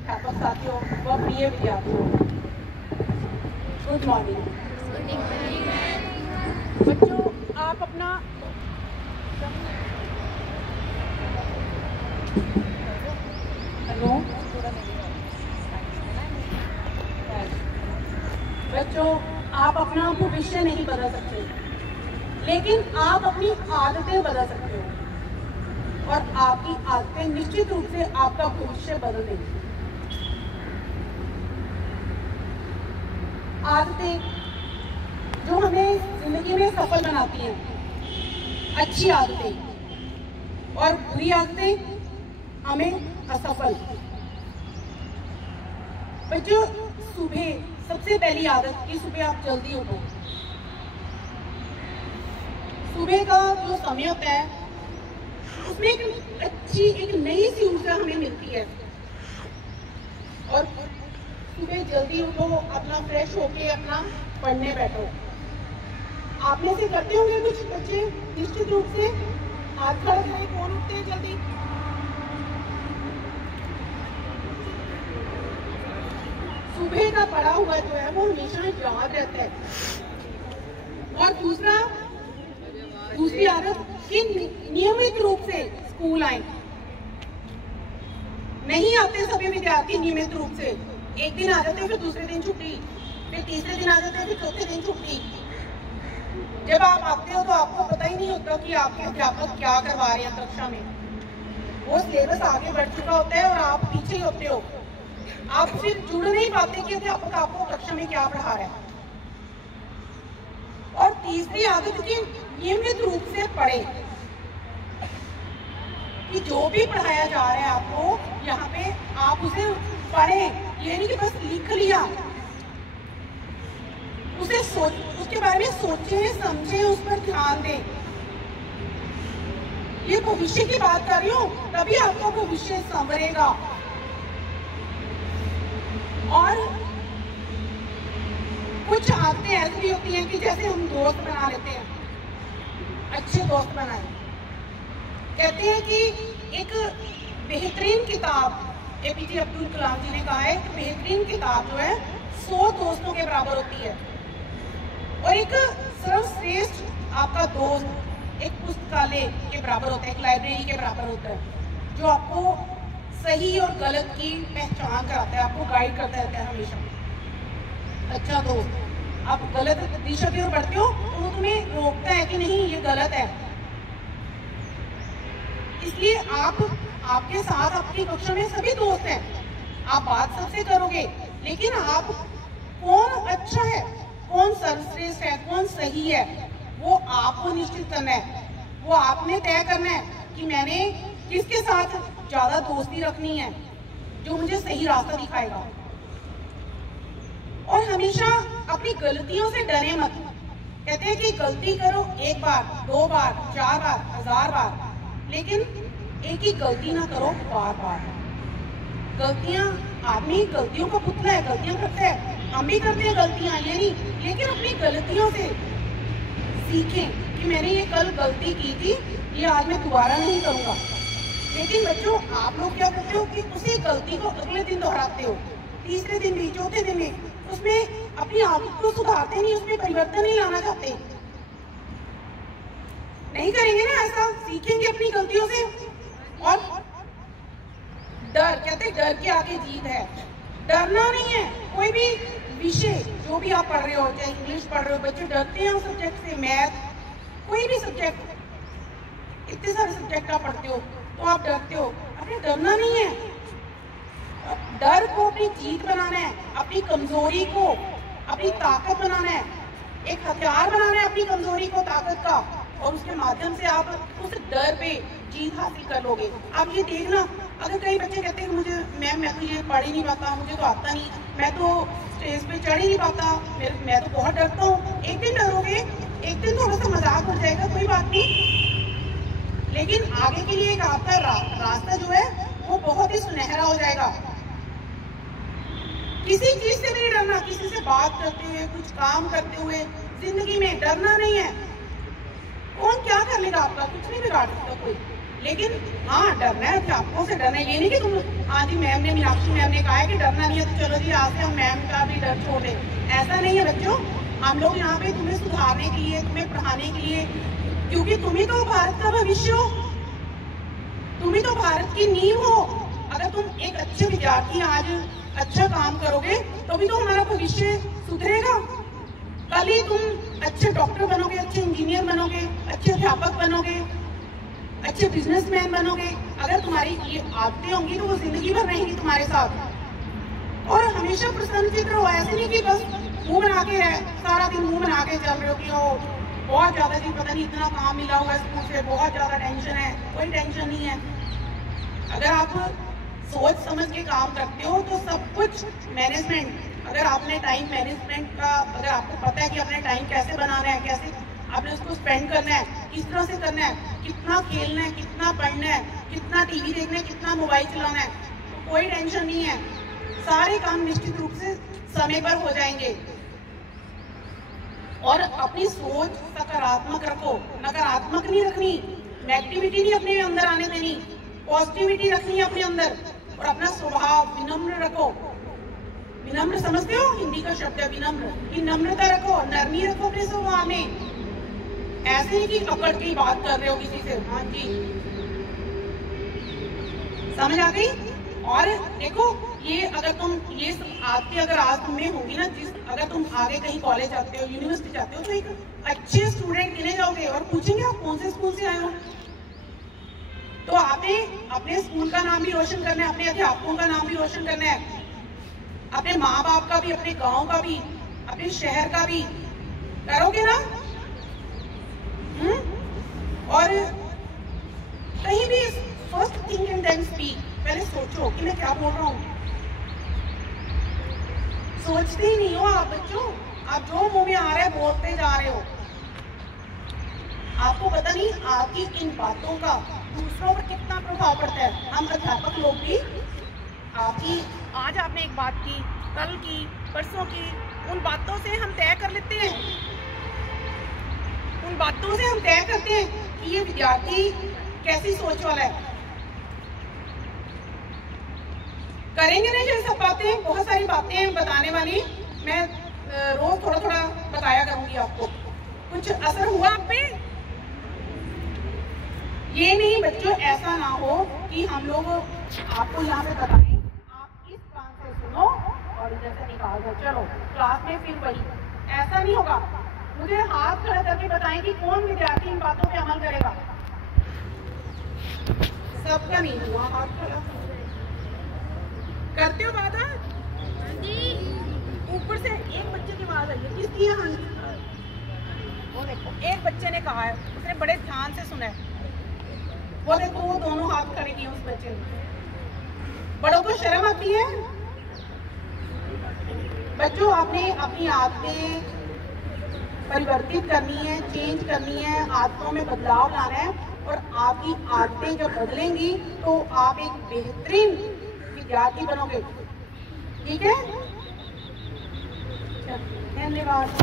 अध्यापक साथियों व प्रिय विद्यार्थियों, गुड मॉर्निंग। बच्चों, आप अपना भविष्य नहीं बदल सकते, लेकिन आप अपनी आदतें बदल सकते हो, और आपकी आदतें निश्चित रूप से आपका भविष्य बदल देंगी। आदतें जो हमें जिंदगी में सफल बनाती हैं, अच्छी आदतें, और बुरी आदतें हमें असफल। बच्चों, सुबह सबसे पहली आदत कि सुबह आप जल्दी उठो। सुबह का जो समय होता है उसमें एक अच्छी, एक नई सी ऊर्जा हमें मिलती है, और सुबह जल्दी उठो, अपना फ्रेश होके अपना पढ़ने बैठो। आप में से करते होंगे कुछ बच्चे, निश्चित रूप से। हाथ खड़ा करें, कौन उठते हैं जल्दी? सुबह का पढ़ा हुआ जो है वो हमेशा याद रहता है। और दूसरी आदत कि नियमित रूप से स्कूल आए। नहीं आते सभी विद्यार्थी नियमित रूप से। एक दिन आ जाते, फिर दूसरे दिन छुट्टी, फिर तीसरे दिन आ जाते, फिर चौथे दिन छुट्टी। जब आप आते हो तो आपको पता ही नहीं होता कि आपके अध्यापक क्या करवा रहे हैं कक्षा में। वो सिलेबस आगे बढ़ चुका होता है और आप पीछे ही होते हो। आप फिर जुड़ नहीं पाते कि अध्यापक आपको कक्षा में क्या पढ़ा रहा है। और तीसरी आदत की नियमित रूप से पढ़े, कि जो भी पढ़ाया जा रहा है आपको यहाँ पे, आप उसे पढ़ें। ये नहीं कि बस लिख लिया, उसके बारे में सोचें, समझें, उस पर ध्यान दें। ये भविष्य की बात कर रही हूँ, तभी आपका भविष्य संवरेगा। और कुछ आदतें ऐसी होती हैं कि जैसे हम दोस्त बना लेते हैं, अच्छे दोस्त बनाए। कहते हैं कि एक बेहतरीन किताब, APJ अब्दुल कलाम जी ने कहा है कि बेहतरीन किताब जो है 100 दोस्तों के बराबर होती है, और एक सर्वश्रेष्ठ आपका दोस्त एक पुस्तकालय के बराबर होता है, एक लाइब्रेरी के बराबर होता है, जो आपको सही और गलत की पहचान कराता है, आपको गाइड करता रहता है हमेशा। अच्छा दोस्त, आप गलत दिशा की ओर बढ़ते हो तो वो तुम्हें रोकता है कि नहीं ये गलत है। इसलिए आपके साथ आपकी कक्षा में सभी दोस्त हैं, आप बात सबसे करोगे, लेकिन आप कौन अच्छा है, कौन सर्वश्रेष्ठ है, कौन सही है, वो आपको निश्चित करना है। वो आपने तय करना है कि मैंने किसके साथ ज्यादा दोस्ती रखनी है, जो मुझे सही रास्ता दिखाएगा। और हमेशा अपनी गलतियों से डरे मत। कहते हैं कि गलती करो 1 बार, 2 बार, 4 बार, 1000 बार, लेकिन एक ही गलती ना करो बार बार। गलतियां, आदमी गलतियों का पुतला है, गलतियां करता है, हम भी करते हैं गलतियां, ये नहीं, लेकिन अपनी गलतियों से सीखें कि मैंने ये कल गलती की थी, ये आज मैं दोबारा नहीं करूंगा। लेकिन बच्चों, आप लोग क्या करते हो कि उसी गलती को अगले दिन दोहराते हो, तीसरे दिन भी, चौथे दिन भी, उसमें अपनी आदत को सुधारते नहीं, उसमें परिवर्तन नहीं लाना चाहते। नहीं करेंगे ना ऐसा, सीखेंगे अपनी गलतियों से। और डर, कहते हैं डर के आगे जीत है। डरना नहीं है, कोई भी विषय जो भी आप पढ़ रहे हो, चाहे इंग्लिश पढ़ रहे हो, बच्चे डरते हैं उस सब्जेक्ट से, मैथ, कोई भी सब्जेक्ट, इतने सारे सब्जेक्ट आप पढ़ते हो तो आप डरते हो। अपने डरना नहीं है, डर को अपनी जीत बनाना है, अपनी कमजोरी को अपनी ताकत बनाना है, एक हथियार बनाना है अपनी कमजोरी को ताकत का, और उसके माध्यम से आप उस डर पे जीत हासिल कर लोगे। आप ये देखना, अगर कई बच्चे कहते हैं मुझे मैम मैं तो ये पढ़ ही नहीं पाता, मुझे तो आता नहीं, मैं तो स्टेज पे चढ़ ही नहीं पाता, मैं तो बहुत डरता हूँ। एक दिन डरोगे, एक दिन थोड़ा सा मजाक हो जाएगा, कोई बात नहीं, लेकिन आगे के लिए एक आपका रास्ता जो है वो बहुत ही सुनहरा हो जाएगा। किसी चीज से नहीं डरना, किसी से बात करते हुए, कुछ काम करते हुए, जिंदगी में डरना नहीं है। कौन क्या कर लेगा आपका, कुछ नहीं बिगाड़ सकता कोई। लेकिन हाँ डरना है अध्यापकों से, डरना है। ये नहीं कि तुम हाँ जी मैम ने, मीनाक्षी मैम ने कहा है कि डरना नहीं है तो चलो जी आज से हम मैम का भी डर छोड़ दें, ऐसा नहीं है बच्चों। हम लोग यहाँ पे तुम्हें सुधारने के लिए, तुम्हें पढ़ाने के लिए, क्योंकि तुम ही तो भारत का भविष्य हो, तुम ही तो भारत की नींव हो। अगर तुम एक अच्छे विद्यार्थी आज अच्छा काम करोगे तो भी तो हमारा भविष्य सुधरेगा। कल ही तुम अच्छे डॉक्टर बनोगे, अच्छे इंजीनियर बनोगे, अच्छे अध्यापक बनोगे, अच्छे बिजनेसमैन बनोगे। अगर तुम्हारी ये आदतें होंगी तो वो जिंदगी भर रहेंगी तुम्हारे साथ। और हमेशा प्रसन्न चित्र हो, ऐसे नहीं कि बस मुंह बना के है, सारा दिन मुंह बना के चल रहे हो कि ओ बहुत ज्यादा जी पता नहीं इतना काम मिला हुआ है स्कूल से, बहुत ज्यादा टेंशन है। कोई टेंशन नहीं है। अगर आप सोच समझ के काम करते हो तो सब कुछ मैनेजमेंट, अगर आपने टाइम मैनेजमेंट का, अगर आपको पता है कि अपने टाइम कैसे बनाना है, कैसे आपने उसको स्पेंड करना है, किस तरह से करना है, कितना खेलना है, कितना पढ़ना है, कितना टीवी देखना है, कितना मोबाइल चलाना है, तो कोई टेंशन नहीं है। सारे काम निश्चित रूप से समय पर हो जाएंगे। और अपनी सोच सकारात्मक रखो, नकारात्मक नहीं रखनी, नेगेटिविटी नहीं अपने अंदर आने देनी, पॉजिटिविटी रखनी है अपने अंदर। और अपना स्वभाव विनम्र रखो। विनम्र समझते हो, हिंदी का शब्द है विनम्र, कि नम्रता रखो, नरमी रखो अपने स्वभाव में। ऐसे ही कि अकड़ की बात कर रहे हो किसी से, हाँ जी समझ आ गई। और देखो ये अगर तुम ये आदतें अगर आज तुम में होगी ना, अगर तुम आगे कहीं कॉलेज जाते हो, यूनिवर्सिटी जाते हो, तो एक अच्छे स्टूडेंट गिने जाओगे और पूछेंगे आप कौन से स्कूल से आए हो। तो आपने अपने स्कूल का नाम भी रोशन करना है, अपने अध्यापकों का नाम भी रोशन करना है, अपने माँ बाप का भी, अपने गांव का भी, अपने शहर का भी करोगे ना। और कहीं भी first think and then speak, पहले सोचो कि मैं क्या बोल रहा हूँ। सोचते ही नहीं हो आप बच्चों, आप जो मुंह में आ रहा है बोलते जा रहे हो। आपको पता नहीं आपकी इन बातों का दूसरों पर कितना प्रभाव पड़ता है। हम अध्यापक लोग भी आपकी, आज आपने एक बात की, कल की, परसों की, उन बातों से हम तय कर लेते हैं, उन बातों से हम तय करते हैं कि ये विद्यार्थी कैसी सोच वाला है। करेंगे ना ये सब बातें, बहुत सारी बातें बताने वाली, मैं रोज थोड़ा थोड़ा बताया करूंगी आपको। कुछ असर हुआ आप पे? ये नहीं बच्चों, ऐसा ना हो कि हम लोग आपको यहाँ पे बताएं, आप इस कान से सुनो और इधर से निकाल दो, चलो क्लास में फिर वही। ऐसा नहीं होगा। मुझे हाथ खड़ा करके बताएं कि कौन विद्यार्थी इन बातों पे अमल करेगा। सबका नहीं हुआ हाथ खड़ा। करते हो बात? ऊपर से एक बच्चे की आवाज आई है, किसकी है? वो देखो एक बच्चे ने कहा है, उसने बड़े ध्यान से सुना है। वो देखो वो दोनों हाथ खड़े किए उस बच्चे ने। बड़ों को शर्म आती है? बच्चों आपने अपनी आदतें परिवर्तित करनी है, चेंज करनी है, आदतों में बदलाव लाना है। और आपकी आदतें जब बदलेंगी तो आप एक बेहतरीन विद्यार्थी बनोगे। ठीक है, धन्यवाद।